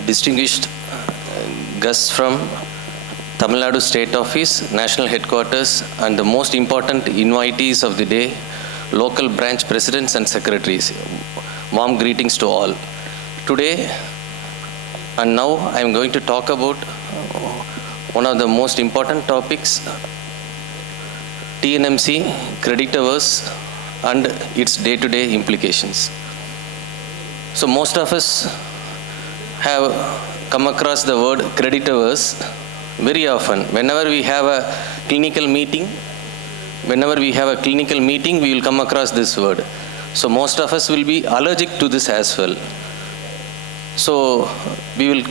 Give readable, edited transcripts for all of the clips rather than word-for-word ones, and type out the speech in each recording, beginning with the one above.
distinguished guests from Tamil Nadu State Office, National Headquarters, and the most important invitees of the day, local branch presidents and secretaries. Warm greetings to all. Today, and now I am going to talk about one of the most important topics, TNMC credit hours and its day-to-day implications. So most of us have come across the word credit hours very often. Whenever we have a clinical meeting, we will come across this word. So most of us will be allergic to this as well. So we will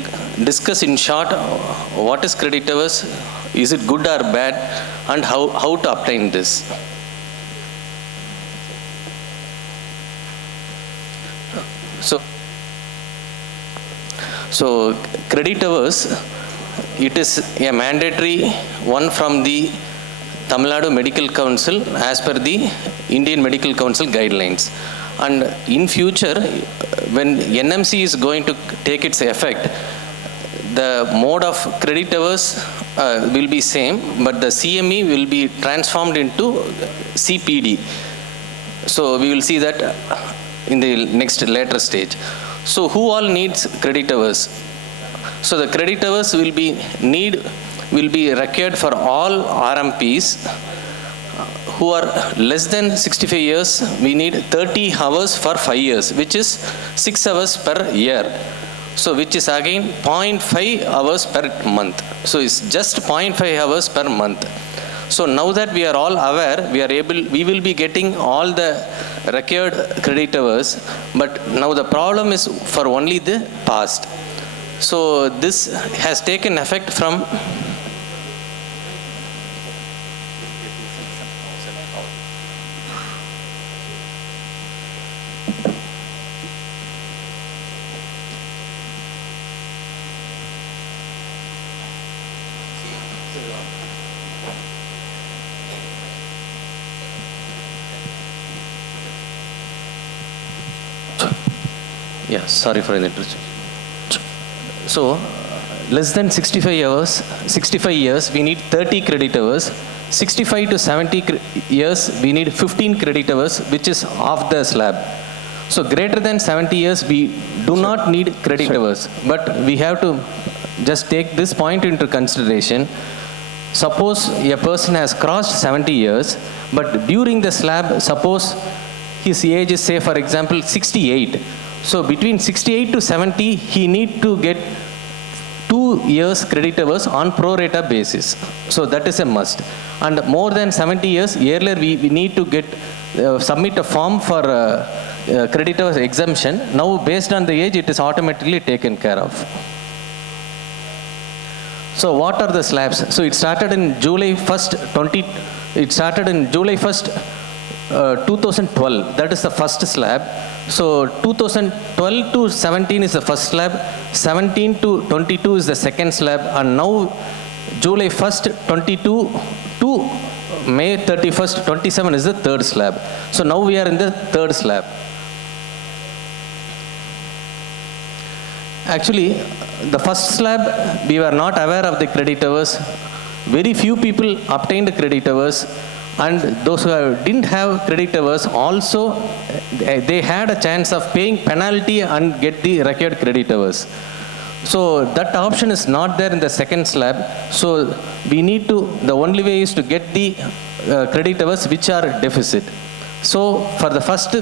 discuss in short what is credit hours, is it good or bad, and how to obtain this. So credit hours, it is a mandatory one from the Tamil Nadu Medical Council as per the Indian Medical Council guidelines. And in future, when NMC is going to take its effect, the mode of credit hours will be same, but the CME will be transformed into CPD. So we will see that in the next later stage. So who all needs credit hours? So the credit hours will be required for all RMPs who are less than 65 years. We need 30 hours for 5 years, which is 6 hours per year. So which is again 0.5 hours per month. So it's just 0.5 hours per month. So now that we are all aware, we will be getting all the required credit hours, but now the problem is for only the past. So this has taken effect from sorry for the interruption. So, less than 65 years, we need 30 credit hours. 65 to 70 years, we need 15 credit hours, which is off the slab. So, greater than 70 years, we do not need credit hours. But we have to just take this point into consideration. Suppose a person has crossed 70 years, but during the slab, suppose his age is, say, for example, 68. So between 68 to 70, he need to get 2 years credit hours on pro rata basis. So that is a must. And more than 70 years, earlier we need to get submit a form for credit hours exemption. Now based on the age, it is automatically taken care of. So what are the slabs? So it started in July 1st, 2012. That is the first slab. So 2012 to 17 is the first slab, 17 to 22 is the second slab, and now July 1st, 22 to May 31st, 27 is the third slab. So now we are in the third slab. Actually, the first slab, we were not aware of the credit hours. Very few people obtained credit hours. And those who didn't have credit hours also, they had a chance of paying penalty and get the required credit hours. So that option is not there in the second slab. So we need to, the only way is to get the credit hours which are deficit. So for the first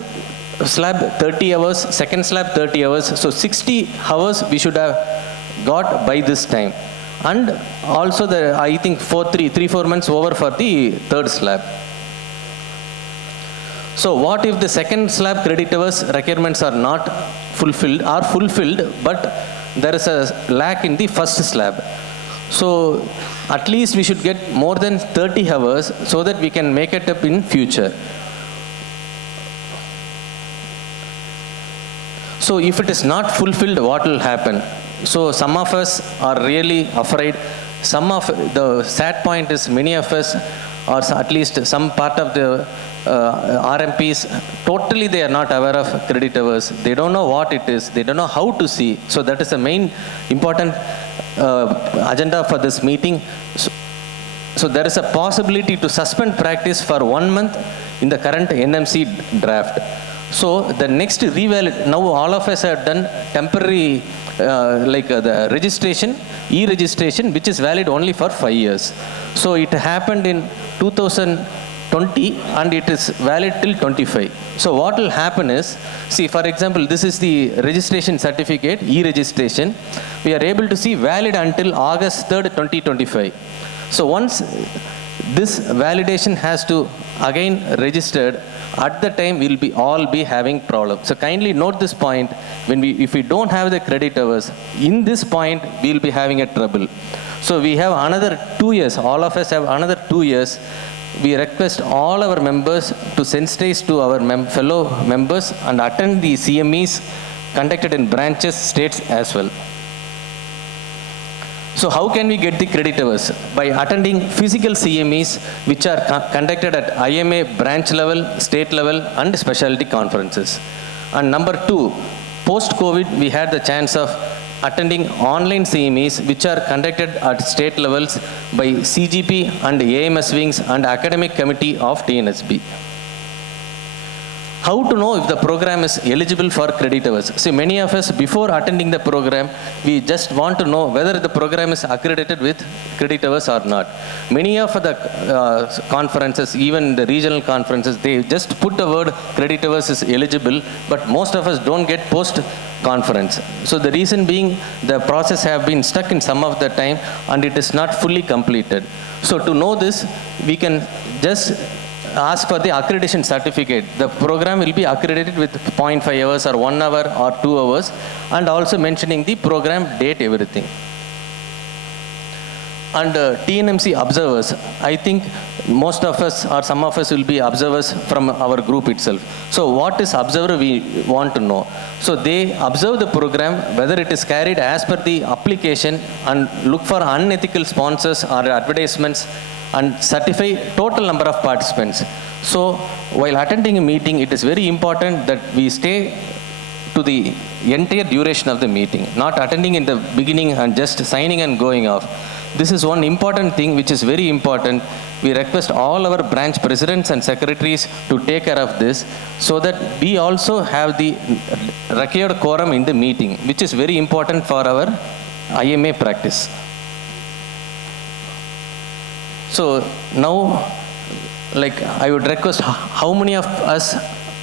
slab 30 hours, second slab 30 hours. So 60 hours we should have got by this time. And also I think 3-4 months over for the third slab. So what if the second slab credit hours requirements are not fulfilled, but there is a lack in the first slab? So at least we should get more than 30 hours so that we can make it up in future. So if it is not fulfilled, what will happen? So some of us are really afraid. Some of the sad point is many of us or at least some part of the RMPs, totally they are not aware of credit hours. They don't know what it is. They don't know how to see. So that is the main important agenda for this meeting. So there is a possibility to suspend practice for 1 month in the current NMC draft. So the next now all of us have done temporary the registration, e-registration, which is valid only for 5 years. So it happened in 2020 and it is valid till 25. So what will happen is, see, for example, this is the registration certificate, e-registration. We are able to see valid until August 3rd, 2025. So once this validation has to again registered, at the time we'll all be having problems. So kindly note this point. If we don't have the credit hours, in this point we'll be having a trouble. So we have another 2 years. All of us have another 2 years. We request all our members to sensitize to our fellow members and attend the CMEs conducted in branches, states as well. So how can we get the credit hours? By attending physical CMEs which are conducted at IMA branch level, state level and specialty conferences. And number 2, post-COVID we had the chance of attending online CMEs which are conducted at state levels by CGP and AMS wings and academic committee of TNSB. How to know if the program is eligible for credit hours? See, many of us, before attending the program, we just want to know whether the program is accredited with credit hours or not. Many of the conferences, even the regional conferences, they just put the word credit hours is eligible, but most of us don't get post-conference. So the reason being, the process have been stuck in some of the time and it is not fully completed. So to know this, we can just ask for the accreditation certificate. The program will be accredited with 0.5 hours or 1 hour or 2 hours, and also mentioning the program date, everything. And TNMC observers, I think most of us or some of us will be observers from our group itself. So what is observer we want to know? So they observe the program, whether it is carried as per the application, and look for unethical sponsors or advertisements, and certify total number of participants. So while attending a meeting, it is very important that we stay to the entire duration of the meeting, not attending in the beginning and just signing and going off. This is one important thing which is very important. We request all our branch presidents and secretaries to take care of this, so that we also have the required quorum in the meeting, which is very important for our IMA practice. So now, I would request, how many of us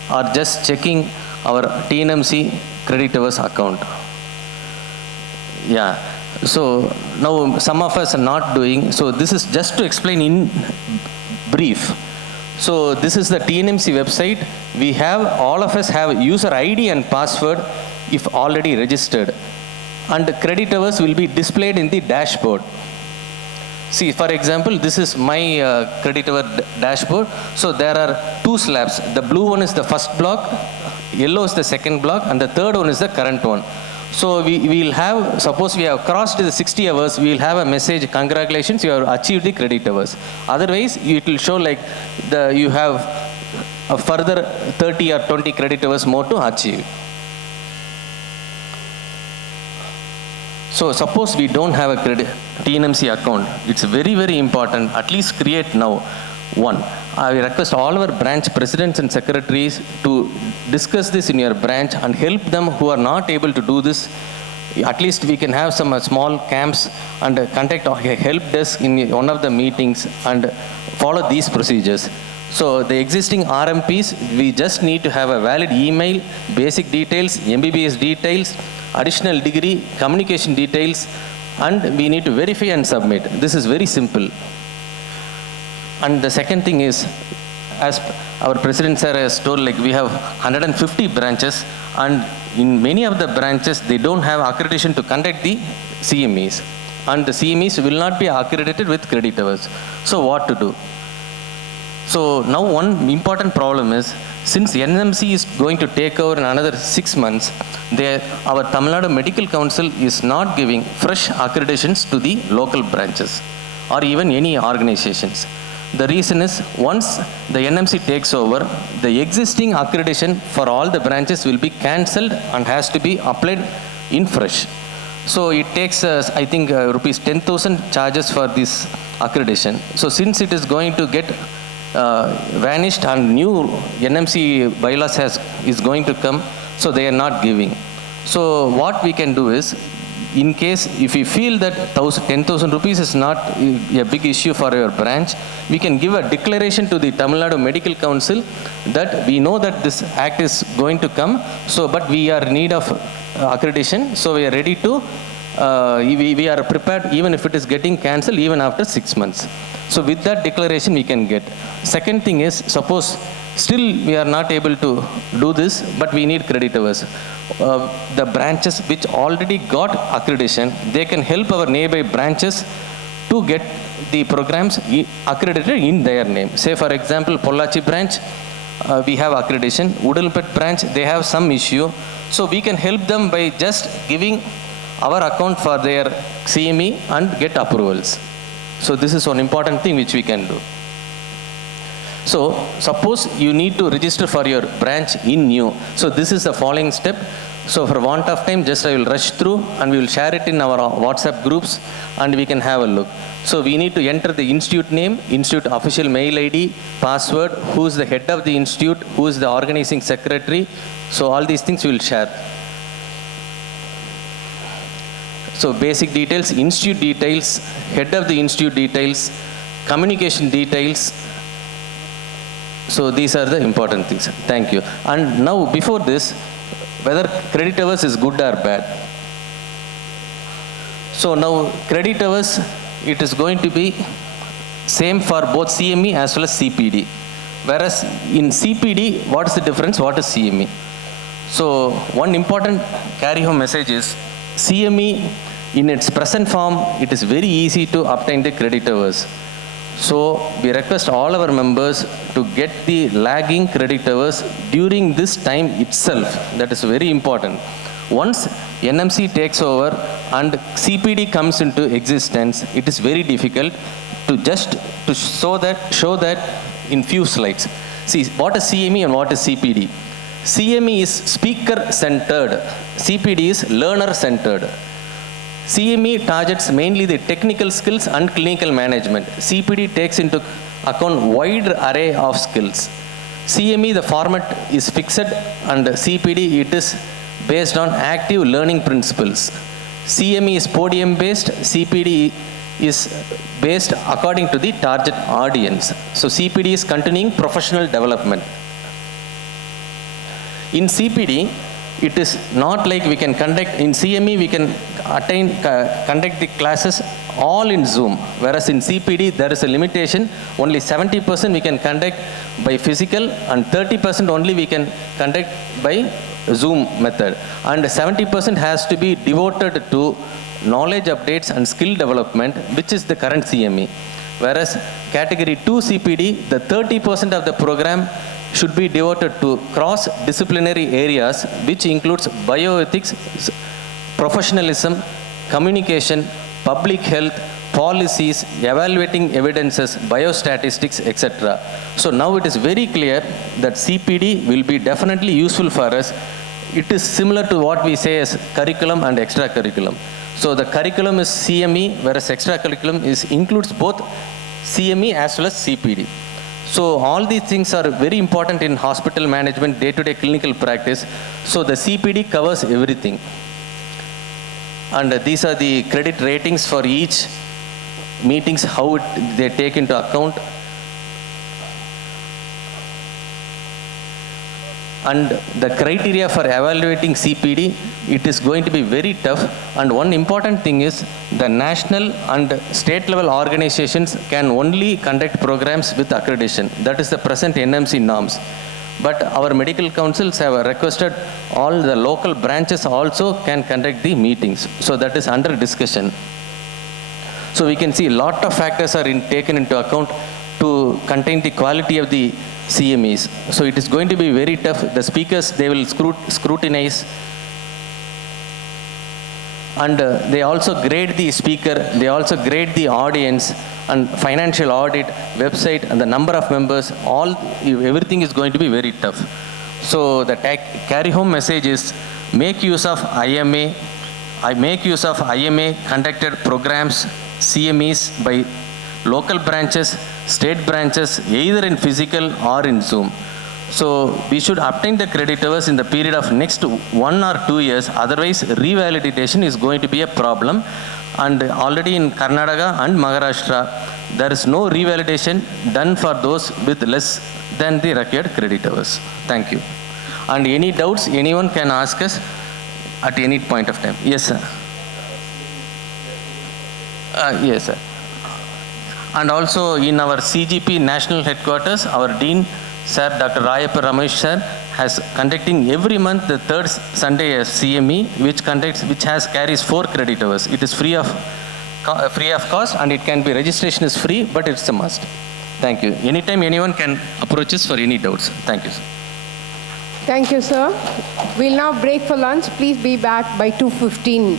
are just checking our TNMC credit hours account? Yeah. So now some of us are not doing. So this is just to explain in brief. So this is the TNMC website. We have, all of us have user ID and password if already registered. And the credit hours will be displayed in the dashboard. See, for example, this is my credit hour dashboard. So there are 2 slabs. The blue one is the first block, yellow is the second block, and the third one is the current one. So we will have, suppose we have crossed the 60 hours, we will have a message, congratulations, you have achieved the credit hours. Otherwise, it will show you have a further 30 or 20 credit hours more to achieve. So suppose we don't have a TNMC account, it's very, very important, at least create now one. I request all our branch presidents and secretaries to discuss this in your branch and help them who are not able to do this. At least we can have some small camps and contact a help desk in one of the meetings and follow these procedures. So the existing RMPs, we just need to have a valid email, basic details, MBBS details, additional degree, communication details, and we need to verify and submit. This is very simple. And the second thing is, as our president sir has told, we have 150 branches, and in many of the branches, they don't have accreditation to conduct the CMEs. And the CMEs will not be accredited with credit hours. So what to do? So now one important problem is, since NMC is going to take over in another 6 months, our Tamil Nadu Medical Council is not giving fresh accreditations to the local branches or even any organizations. The reason is once the NMC takes over, the existing accreditation for all the branches will be cancelled and has to be applied in fresh. So it takes, I think, rupees 10,000 charges for this accreditation. So since it is going to get vanished and new NMC bylaws is going to come, so they are not giving. So what we can do is, in case if we feel that 10,000 rupees is not a big issue for your branch, we can give a declaration to the Tamil Nadu Medical Council that we know that this act is going to come, so but we are in need of accreditation, so we are ready to, we are prepared even if it is getting cancelled even after 6 months. So with that declaration we can get. Second thing is, suppose still we are not able to do this, but we need credit hours. The branches which already got accreditation, they can help our nearby branches to get the programs accredited in their name. Say for example, Pollachi branch, we have accreditation. Udalpet branch, they have some issue. So we can help them by just giving our account for their CME and get approvals. So this is one important thing which we can do. So suppose you need to register for your branch in new. So this is the following step. So for want of time, just I will rush through and we will share it in our WhatsApp groups and we can have a look. So we need to enter the institute name, institute official mail ID, password, who is the head of the institute, who is the organizing secretary. So all these things we will share. So basic details, institute details, head of the institute details, communication details. So these are the important things. Thank you. And now before this, whether credit hours is good or bad. So now credit hours, it is going to be same for both CME as well as CPD. Whereas in CPD, what is the difference? What is CME? So one important carry home message is, CME in its present form, it is very easy to obtain the credit hours. So we request all our members to get the lagging credit hours during this time itself. That is very important. Once NMC takes over and CPD comes into existence, it is very difficult to just to show that in few slides. See, what is CME and what is CPD? CME is speaker centered. CPD is learner centered. CME targets mainly the technical skills and clinical management. CPD takes into account wide array of skills. CME, the format is fixed, and CPD, it is based on active learning principles. CME is podium based, CPD is based according to the target audience. So CPD is continuing professional development. In CPD, it is not like we can conduct, in CME we can conduct the classes all in Zoom, whereas in CPD there is a limitation, only 70% we can conduct by physical and 30% only we can conduct by Zoom method, and 70% has to be devoted to knowledge updates and skill development, which is the current CME. Whereas category 2 CPD, the 30% of the program should be devoted to cross-disciplinary areas, which includes bioethics, professionalism, communication, public health, policies, evaluating evidences, biostatistics, etc. So now it is very clear that CPD will be definitely useful for us. It is similar to what we say as curriculum and extracurriculum. So the curriculum is CME, whereas extracurriculum includes both CME as well as CPD. So all these things are very important in hospital management, day-to-day clinical practice. So the CPD covers everything. And these are the credit ratings for each meetings, how they take into account. And the criteria for evaluating CPD, it is going to be very tough. And one important thing is, the national and state level organizations can only conduct programs with accreditation. That is the present NMC norms. But our medical councils have requested all the local branches also can conduct the meetings. So that is under discussion. So we can see a lot of factors are taken into account to contain the quality of the CMEs. So it is going to be very tough. The speakers, they will scrutinize. And they also grade the speaker, they also grade the audience, and financial audit, website, and the number of members, everything is going to be very tough. So the carry home message is make use of IMA. I make use of IMA conducted programs, CMEs by local branches, state branches, either in physical or in Zoom. So we should obtain the credit hours in the period of next 1 or 2 years. Otherwise, revalidation is going to be a problem. And already in Karnataka and Maharashtra, there is no revalidation done for those with less than the required credit hours. Thank you. And any doubts, anyone can ask us at any point of time. Yes, sir. Yes, sir. And also in our CGP national headquarters, our Dean, Sir Dr. Rayappa Ramesh sir, has conducting every month the third Sunday as CME, which carries 4 credit hours. It is free of cost, and it can be, registration is free, but it's a must. Thank you. Anytime anyone can approach us for any doubts. Thank you, sir. Thank you, sir. We'll now break for lunch. Please be back by 2:15.